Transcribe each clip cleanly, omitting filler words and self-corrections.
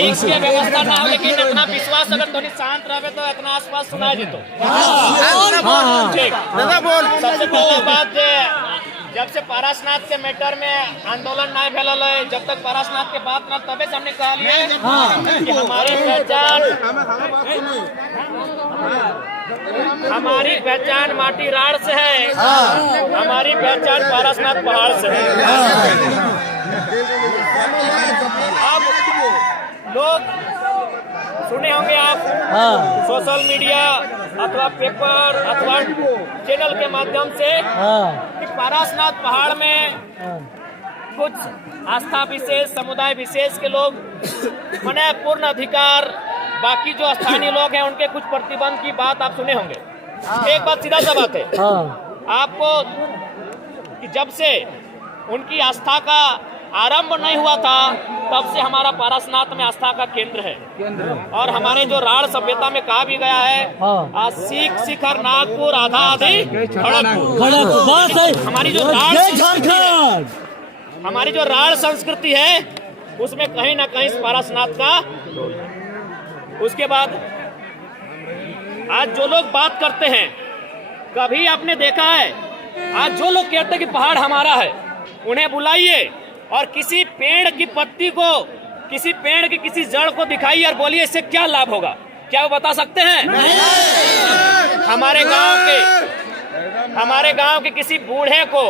Mic के व्यवस्था ना हो, लेकिन इतना विश्वास अगर थोड़ी शांत रहे तो इतना आसपास सुनाई देतो। सबसे पहला बात, जब से पारसनाथ के मैटर में आंदोलन नहीं फैलल है, जब तक पारसनाथ के बात न तबे से हमने कहा कि हमारी पहचान माटी राड़ से है, हमारी पहचान पारसनाथ पहाड़ से है। अब लोग सुने होंगे आप सोशल मीडिया अथवा पेपर अथवा चैनल के माध्यम से कि पारसनाथ पहाड़ में कुछ आस्था विशेष समुदाय विशेष के लोग मने पूर्ण अधिकार, बाकी जो स्थानीय लोग हैं उनके कुछ प्रतिबंध की बात आप सुने होंगे। एक बात सीधा सा बात है आपको कि जब से उनकी आस्था का आरंभ नहीं हुआ था तब से हमारा पारसनाथ में आस्था का केंद्र है। और हमारे जो राड़ सभ्यता में कहा भी गया है, सीख शिखर नागपुर आधा आधी खड़गपुर। हमारी जो राड़ संस्कृति है उसमें कहीं ना कहीं पारसनाथ का। उसके बाद आज जो लोग बात करते हैं, कभी आपने देखा है आज जो लोग कहते हैं कि पहाड़ हमारा है, उन्हें बुलाइए और किसी पेड़ की पत्ती को, किसी पेड़ की किसी जड़ को दिखाइए और बोलिए इससे क्या लाभ होगा, क्या वो बता सकते हैं? हमारे गांव के किसी बूढ़े को,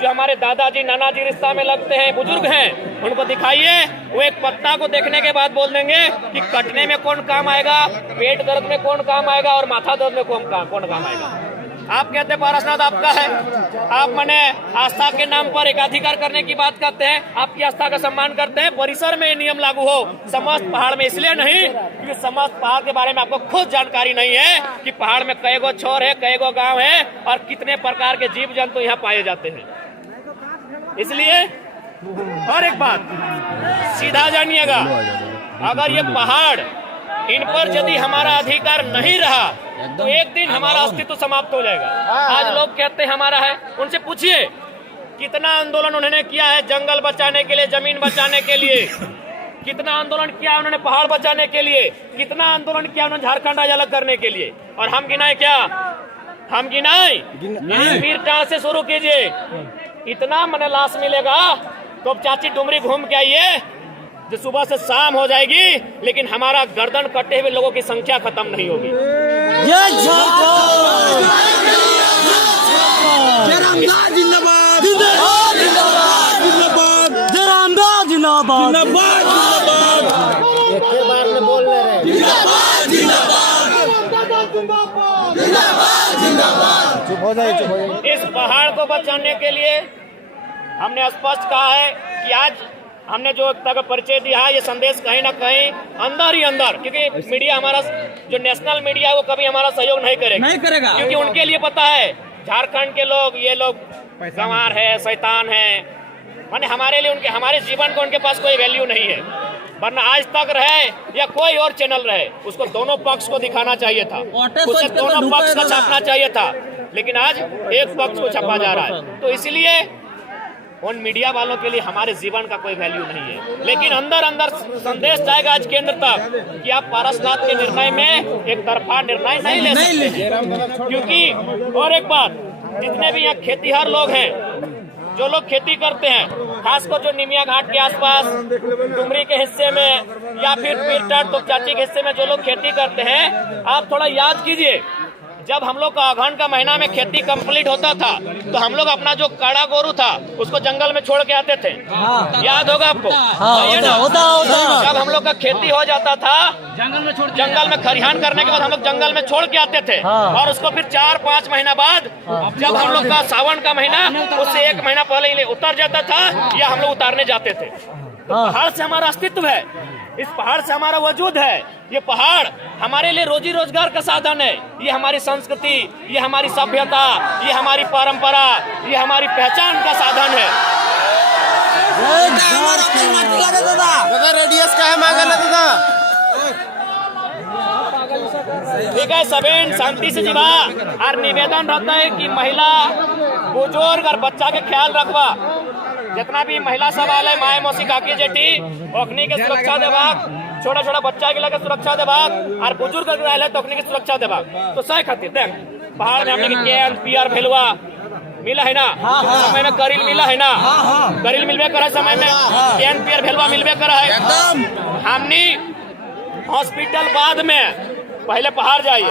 जो हमारे दादाजी नानाजी रिश्ता में लगते हैं, बुजुर्ग हैं, उनको दिखाइए, वो एक पत्ता को देखने के बाद बोल देंगे कि कटने में कौन काम आएगा, पेट दर्द में कौन काम आएगा और माथा दर्द में कौन काम आएगा। आप कहते हैं पारसनाथ आपका है, आप मने आस्था के नाम पर एकाधिकार करने की बात करते हैं, आपकी आस्था का सम्मान करते हैं। परिसर में ये नियम लागू हो, समस्त पहाड़ में इसलिए नहीं क्योंकि समस्त पहाड़ के बारे में आपको खुद जानकारी नहीं है कि पहाड़ में कई गो छोर है, कई गो गांव है और कितने प्रकार के जीव जंतु यहाँ पाए जाते हैं। इसलिए और एक बात सीधा जानिएगा, अगर ये पहाड़, इन पर यदि हमारा अधिकार नहीं रहा तो एक दिन हमारा अस्तित्व समाप्त हो जाएगा। आज लोग कहते हैं हमारा है, उनसे पूछिए कितना आंदोलन उन्होंने किया है जंगल बचाने के लिए, जमीन बचाने के लिए, कितना आंदोलन किया उन्होंने पहाड़ बचाने के लिए, कितना आंदोलन किया उन्होंने झारखंड आज अलग करने के लिए। और हम गिनाए क्या? हम गिनाए मीरटांड़ से शुरू कीजिए, इतना मन लाश मिलेगा तो अब चाची डुमरी घूम के आइए, जो सुबह से शाम हो जाएगी लेकिन हमारा गर्दन कटे हुए लोगों की संख्या खत्म नहीं होगी। इस पहाड़ को बचाने के लिए हमने स्पष्ट कहा है कि आज हमने जो तक परिचय दिया है, ये संदेश कहीं ना कहीं अंदर ही अंदर, क्योंकि मीडिया हमारा जो नेशनल मीडिया है वो कभी हमारा सहयोग नहीं करेगा, क्योंकि उनके लिए पता है झारखंड के लोग, ये लोग गंवार है, शैतान है, माने हमारे लिए उनके, हमारे जीवन को उनके पास कोई वैल्यू नहीं है। वरना आज तक रहे या कोई और चैनल रहे, उसको दोनों पक्ष को दिखाना चाहिए था, उसे दोनों पक्ष का छापना चाहिए था, लेकिन आज एक पक्ष को छापा जा रहा है। तो इसलिए उन मीडिया वालों के लिए हमारे जीवन का कोई वैल्यू नहीं है। लेकिन अंदर अंदर संदेश जाएगा आज केंद्र तक कि आप पारसनाथ के निर्णय में एक तरफा निर्णय नहीं ले सकते, क्योंकि और एक बात, जितने भी यहाँ खेतीहर लोग हैं, जो लोग खेती करते हैं, खासकर जो निमिया घाट के आसपास डुमरी के हिस्से में या फिर पीरटांड़ तोपचाची के हिस्से में जो लोग खेती करते हैं, आप थोड़ा याद कीजिए, जब हम लोग का अगहन का महीना में खेती कंप्लीट होता था तो हम लोग अपना जो काड़ा गोरू था उसको जंगल में छोड़ के आते थे। याद होगा आपको? जब हम लोग का खेती हो जाता था जंगल में खरिहान करने के बाद हम लोग जंगल में छोड़ के आते थे, और उसको फिर 4-5 महीना बाद जब हम लोग का सावन का महीना, उससे 1 महीना पहले ही उतर जाता था या हम लोग उतारने जाते थे। तो पहाड़ से हमारा अस्तित्व है, इस पहाड़ से हमारा वजूद है। ये पहाड़ हमारे लिए रोजी रोजगार का साधन है, ये हमारी संस्कृति, ये हमारी सभ्यता, ये हमारी परंपरा, ये हमारी पहचान का साधन है। ठीक है, सबेन शांति से जीवा। और निवेदन रहता है कि महिला, बुजुर्ग और बच्चा के ख्याल रखवा। जितना भी महिला सवाल है, माए मौसी काकी जेठी, ओखनी के सुरक्षा विभाग छोटा छोटा बच्चा के लगे सुरक्षा देबाक और बुजुर्ग रहे तो की सुरक्षा देबाक तो सही खातिर देख पहाड़ में हमने कैन पियर भेलवा मिला है ना समय में करील मिला है ना करील मिलबे करे समय में कैन पियर भेलवा मिलबे करे है हमने हॉस्पिटल बाद में पहले पहाड़ जाइए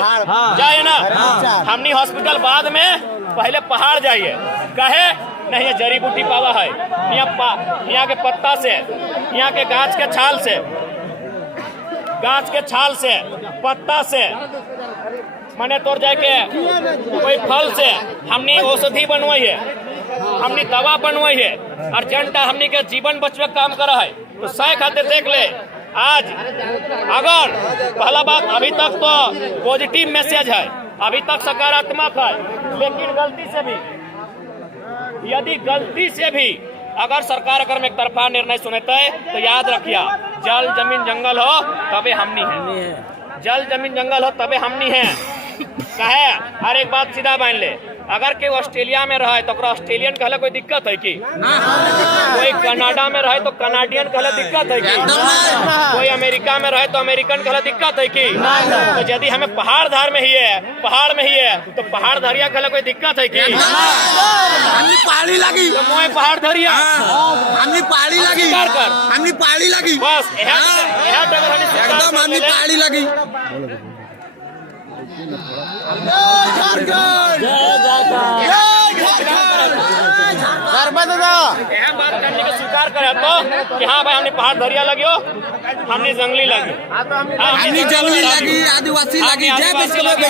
जाइए ना हमने हॉस्पिटल बाद में पहले पहाड़ जाइए कहे नहीं जड़ी बूटी पावा है यहाँ के पत्ता से यहाँ के गाछ के छाल से पत्ता से माने तोड़ जाए के कोई फल से हमने औषधि बनवाई है हमने दवा बनवाई है अर्जेंटा हमने के जीवन बचवे काम करा है तो सही खातिर देख ले आज अगर पहला बात अभी तक तो पॉजिटिव मैसेज है अभी तक सकारात्मक है लेकिन गलती से भी अगर सरकार अगर में एक तरफा निर्णय सुनते तो याद रखिए जल जमीन जंगल हो तबे हमनी है जल जमीन जंगल हो तबे हमनी है कहे हर एक बात सीधा मान ले अगर के ऑस्ट्रेलिया में रहे तो ऑस्ट्रेलियन कहले कोई दिक्कत है कि कोई कनाडा में रहे तो कनाडियन कहले दिक्कत है कि कोई अमेरिका में रहे तो अमेरिकन कहले दिक्कत है कि तो यदि हमें पहाड़ धार में ही है तो पहाड़ धरिया कहले कोई दिक्कत है कि पहाड़ी लगी तो मोए पहाड़ धरिया हमने पहाड़ी लगी हमने पहाड़ी लगी बस एकदम हमने पहाड़ी लगी बात करने का स्वीकार करे तो कि हाँ भाई हमने पहाड़ धरिया लगियो हमने जंगली लगी हमने जंगली लगी आदिवासी लगी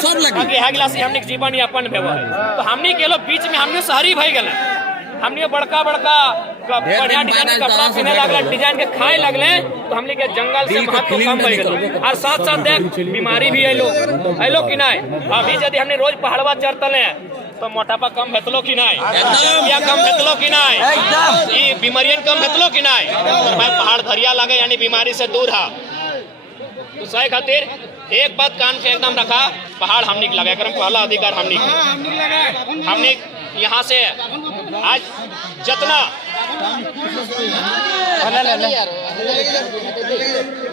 सब लगी हमने जीवन यापन भेवा है तो हमने के लोग बीच में हमने शहरी भाई गए हमने बड़का बढ़िया डिजाइन के कपड़ा पहने लगल डिजाइन के खाए लगले तो हमने के जंगल से महत्व कम हो गए और साथ साथ देख बीमारी भी अलो कि नहीं अभी यदि हमने रोज पहाड़वा चढ़तले तो मोटापा कम भेतलो कि नहीं या कम भेतलो कि नहीं बीमारियन कम भेतलो कि नहीं भाई पहाड़ धरिया लगे यानी बीमारी से दूर है तो सही खातिर एक बात कान से एकदम रखा पहाड़ हमने लगा कर पहला अधिकार हमने यहाँ से आज जितना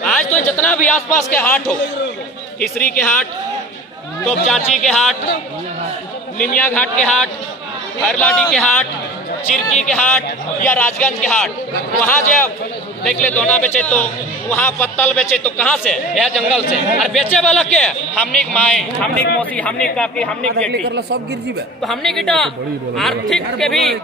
आज तो जितना भी आसपास के हाट हो हिसरी के हाट तोप चाची के हाट निमिया घाट के हाट हरलाडी के हाट चिरकी के हाट या राजगंज के हाट वहाँ जब देख ले दोना बेचे तो वहाँ पत्तल बेचे तो कहाँ से यह जंगल से और बेचे वाला के हमने माए हमने मौसी हमने काकी हमने सब गिर जीवे तो हमने गिटा आर्थिक के भी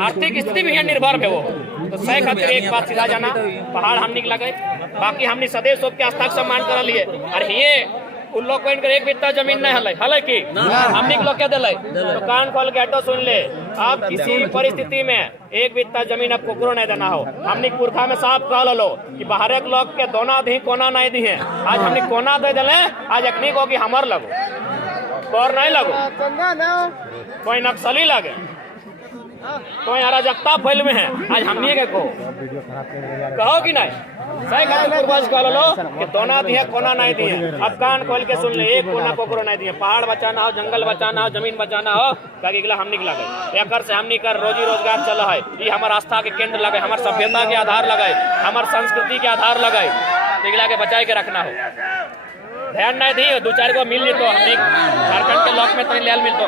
आर्थिक स्थिति भी है निर्भर है वो तो सही खातिर एक बात सीधा जाना पहाड़ हमने लगे बाकी हमने सदैव सबके आस्था का सम्मान कर लिए और ये उन लोग को इनकर एक बित्ता जमीन नहीं हल की हमने लोग क्या दिले तो कान खोल के हटो सुन ले अब किसी भी परिस्थिति में एक बित्ता जमीन अब कोकरो नहीं देना हो हमने पुरखा में साफ कह लो कि बाहर के लोग के दोना दी कोना नहीं दी है आज हमने कोना दे दिले आज अखनी को कि हमर लगो और नहीं लगो कोई नक्सली लगे कोई अराजकता फैल में है आज हमने के कहो कि नहीं सही खातिर पूर्वज कह लो कि दोना दिए कोना नहीं दिए अब कान खोल के सुन ले एक कोना कोकरो नहीं दिए पहाड़ बचाना हो जंगल बचाना हो जमीन बचाना हो का हमने लगे एक से हमने कर रोजी रोजगार चल है ये हमारे आस्था के केंद्र लगे हमारे सभ्यता के आधार लगे हमारे संस्कृति के आधार लगे इगला के बचाए के रखना हो ध्यान नहीं दी दो चार को मिल ली तो हमने झारखंड के लोक में तो ले मिलतो